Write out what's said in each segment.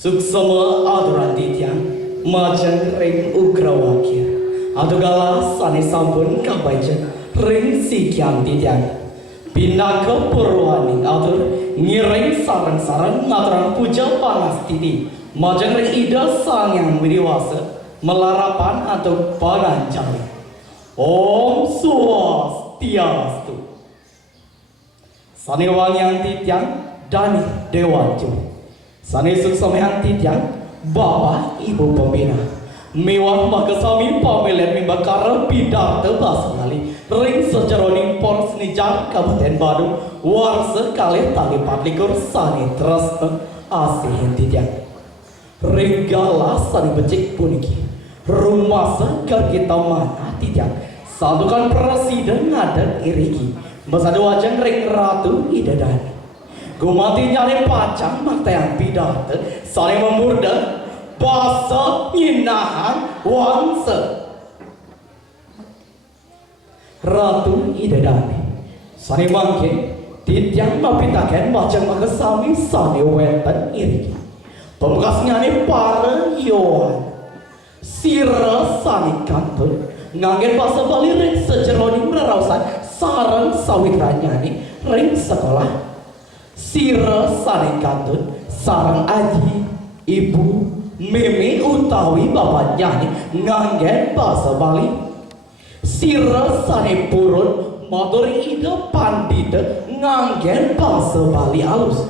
Suksama aturan titian majang ring ugrawakir adugala sani sampun kabaijan ring sikian titian pinaka purwaning atur ngiring sarang-sarang ngaturan puja panas titi majang ring ida sang yang wiriwasa melarapan atau pangancari Om Swastiastu sani wangyang titian dani dewancu sani suksama titian Bapak Ibu Pembina mewah makasami pamilen mimbakara bidang tebas kali ring sejaroning Polres Nijar Kabupaten Badung warsa kali tali patlikur sani trust asih titian regala sani becik puniki rumah segar kita mana titian sadukan presiden ngadat iriki masadu wajang ring ratu idadani gumati nyari pacang makta yang pidato saling memurda bahasa inahan wangsa ratu idadani saling mangkin titiang mapitaken macam makasami sani wenten iriki pembegasnya ni para yohan sira sani kantun ngangen bahasa Bali ring sejeroning merausan sarang sawitranya ni ring sekolah sira sani kantun sarang aji ibu meme utawi bapaknya ni nganggen bahasa Bali sira sani purun motor ida pandita nganggen bahasa Bali halus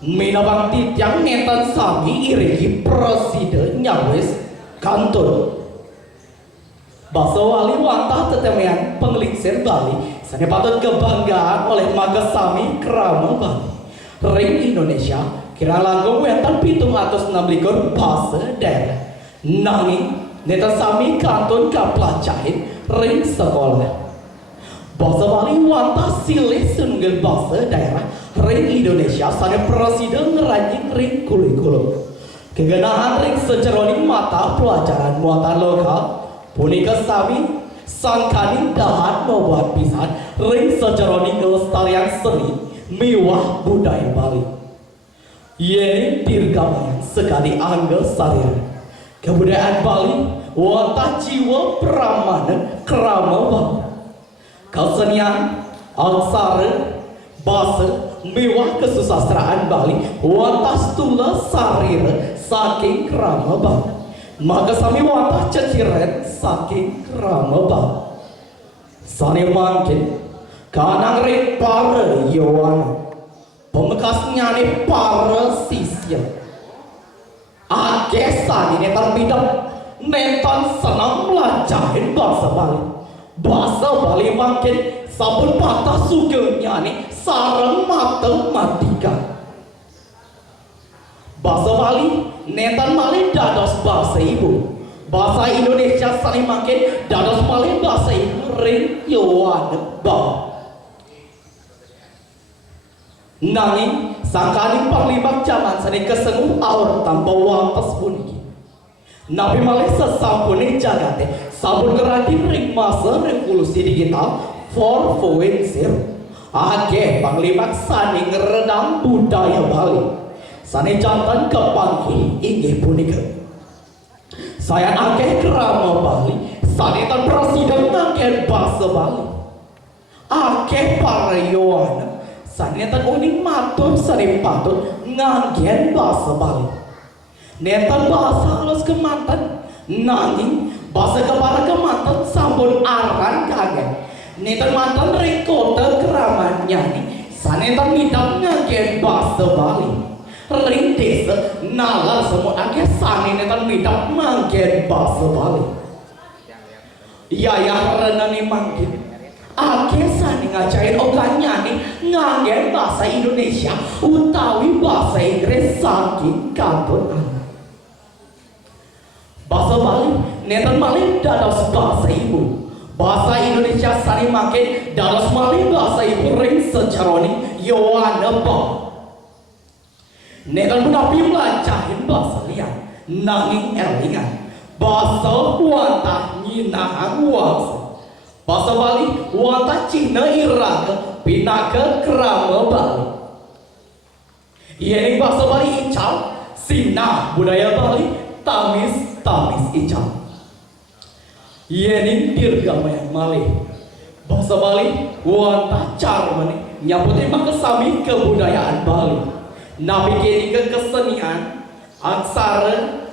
minabang titiang netan sami iriki presiden nyawes kantun bahasa Bali wantah tetemean penglingsir Bali sani patut kebanggaan oleh magasami kerama Bali ring Indonesia kira langkung wentan 716 bahasa daerah nanging neta sami kantun kaplacahin ring sekolah bahasa Bali wantah silih sunggel bahasa daerah ring Indonesia sani presiden ngerajing ring kurikulum kegenahan ring sejeroning mata pelajaran muatan lokal punika sami sangkani dahan membuat pisan ring sejeroning kelestarian seni mewah budaya Bali yeni dirgamayan sekali angga sarir kebudayaan Bali wantah jiwa pramana kerama Bali kesenian aksara bahasa mewah kesusastraan Bali wantah stula sarir saking kerama Bali maka sami wantah ceciren saking kerama Bali sani mangkin kanang ring para yowana pemekasnya ni para sisya agesan ini terbidang netan senang belajarin bahasa Bali makin sabun patah sugengnya ni sarang matematika bahasa Bali netan malih dados bahasa ibu bahasa Indonesia saling makin dados malih bahasa ibu ring yowana Bali nanging sangkani panglima zaman sani kesengu aur tanpa wates puniki nabi malih sesampuni jagate sabun kerajin ring masa revolusi digital 4.0 age panglima sani ngeredam budaya Bali sani jantan kepangki inggih punika saya age kerama Bali sani tan presiden ngangken bahasa Bali age para yowana sani netan uning matur sari patut nganggen bahasa Bali netan bahasa halus kemantan nanging bahasa kepala kemantan sampun aran kaget netan mantan rekota keramannya nih sani netan midang nganggen bahasa Bali ring desa nalar semua ake sani netan midang nganggen bahasa Bali ya renani mangkin ake sani ngajain oganya nih nganggen bahasa Indonesia utawi bahasa Inggris saking kantun bahasa Bali netan malih dados bahasa ibu bahasa Indonesia sani makin dados malih bahasa ibu ring sejaroni yowana Bali netan menapi melacahin bahasa lian nanging elingan bahasa wantah nyinahan wangsa bahasa Bali wantah Cina Iraka pinaka kerama Bali. Yeni bahasa Bali ical Sina budaya Bali tamis icam. Yening dirgamaya Mali. Bahasa Bali wanta carmani nyaputin makasami kebudayaan Bali. Nabi kini ke kesenian, aksara,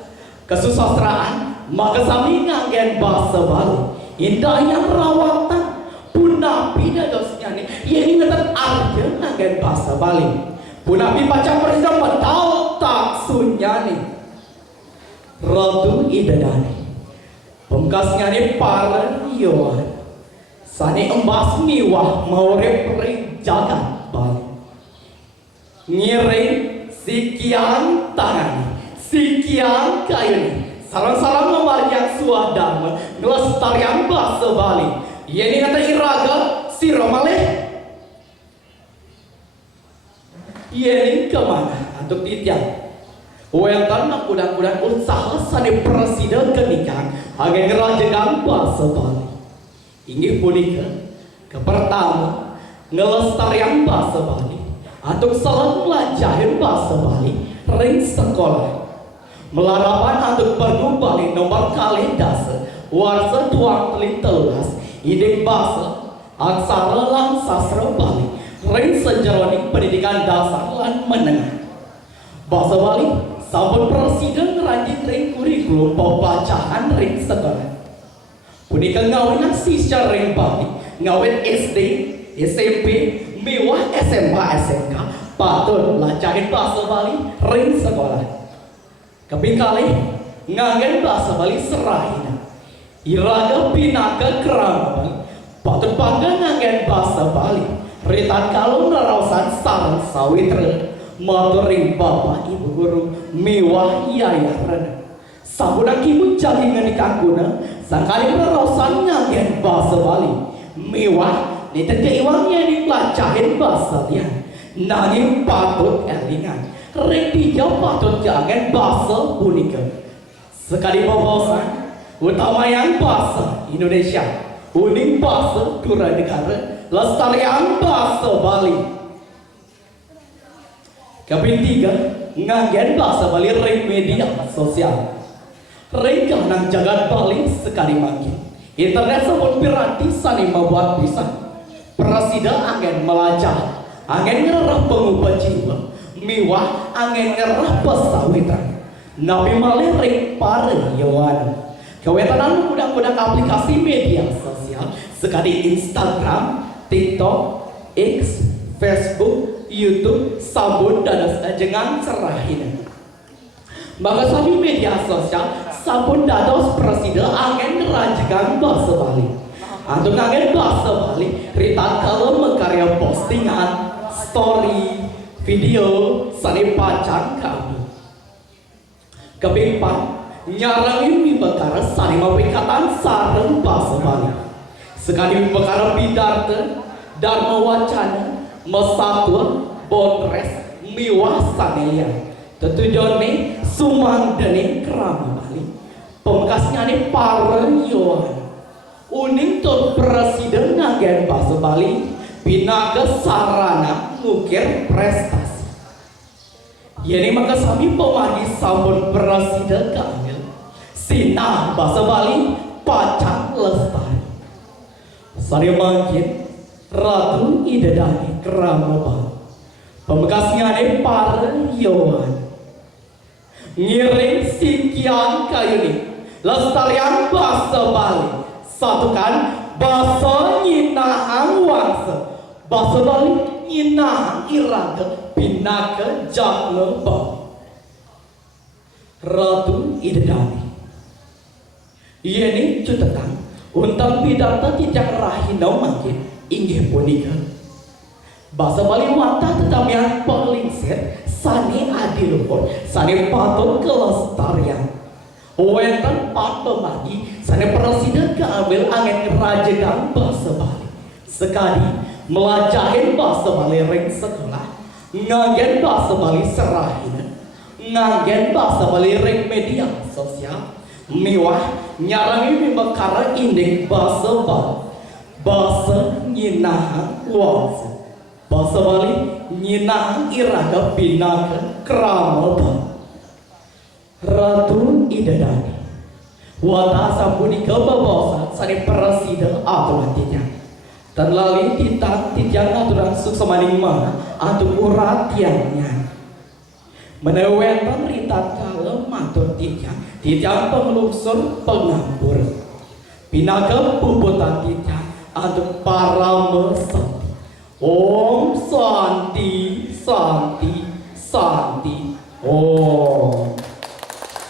kesusastraan, makasami nganggen bahasa Bali. Indahnya perawatan punapi dadosnya nih. Yening ngetan arja nganggen bahasa Bali. Punapi pacar presiden tahu tak sunyani Ratu Idadani pemkasnya nih para Yohan sani embas miwah mau repri jagat Bali ngiring sikian tangan sikian kayu nih sarang-sarang membagian suadama ngelestarian bahasa Bali ini kata iraga si Romaleh. Yening kemana untuk titian Wentan kuda-kuda usaha sani presiden kenikahan agen ngerajakan bahasa Bali. Ini punika kepertama ngelestarian bahasa Bali untuk selalu melajahin bahasa Bali ring sekolah melarapan untuk pergu Bali nomor kali dasar warsa tuang telas ide bahasa aksara lang sastra Bali ring sejarah pendidikan dasar lan menengah bahasa Bali sampun presiden ngeranjit ring kurikulum pembacaan ring sekolah punika ngawinan sisya ring Bali ngawin SD, SMP, mewah SMA, SMK patut lacahin bahasa Bali ring sekolah keping kali nganggen bahasa Bali serahina iraga pinaka kerama patut bangga nganggen bahasa Bali Ritan kalau nerausan sarang sawitra motoring bapak ibu guru mewah yayaran sabudak ibu jaringan di kangkuna sangkali nerausan nganggen bahasa Bali mewah diterja iwangnya dipelacahin bahasa dia nanging patut elingan repija patut jangan bahasa punika sekali bobosan utama yang bahasa Indonesia uning bahasa dura negara lestarian bahasa Bali kaping 3 nganggen bahasa Bali ring media sosial ring nang jagat Bali sekali makin internet sampun piranti sani membuat bisa presiden angin melajah angin ngerah pengubah jiwa mewah angin ngerah pesawitan nabi malih ring para yawan kawetanan kuda-kuda aplikasi media sosial sekali Instagram, TikTok, X, Facebook, YouTube, sabun dan jangan serahin. Maka sabi media sosial sabun dados presiden angin ngerajakan bahasa Bali. Untuk angin bahasa Bali, ritan kalau mengkarya postingan, story, video, sani pacang kami. Kepimpan nyarangin mibakara sani mawikatan sarang bahasa Bali sekali mibakara bidarte dharma wacana mesatwa bonres miwah sanelia tetujone sumangdene krama Bali pemkasnya nih para yohan uning tur presiden nganggen bahasa Bali pinaga sarana ngukir prestasi yani maka sami pemagi sampun presiden keambil Sina bahasa Bali pacang lestari sari mangkin Ratu Idadani kerama Bali pemekasnya nih para yohan ngiring sikian kayu nih lestarian bahasa Bali satukan bahasa nyinahang wangsa bahasa Bali nyinahang iraga pinaka jakle Bali Ratu Idadani ini cutetan untuk pidata tidak rahina makin inggih punika bahasa Bali wanta tetapi yang paling set sani adiluhur sani patut kelestarian wenten pat pemagi sani presiden keambil angin ngerajakan bahasa Bali sekali melajahin bahasa Bali ring sekolah nganggen bahasa Bali serahina nganggen bahasa Bali ring media sosial mewah nyarangi mimekara indek bahasa Bali bahasa nyinahang wangsa bahasa Bali nyinahang iraga pinaka krama Bali Ratu Idadani wata sampuni kebabosan sani presiden aturan titian terlali titian aturan suksamaning mana atau uratiannya menewen pemerintah kalau matur titian pengelusur pengambur pinaga puputan titian atau para mesanti Om Santi Santi Santi Om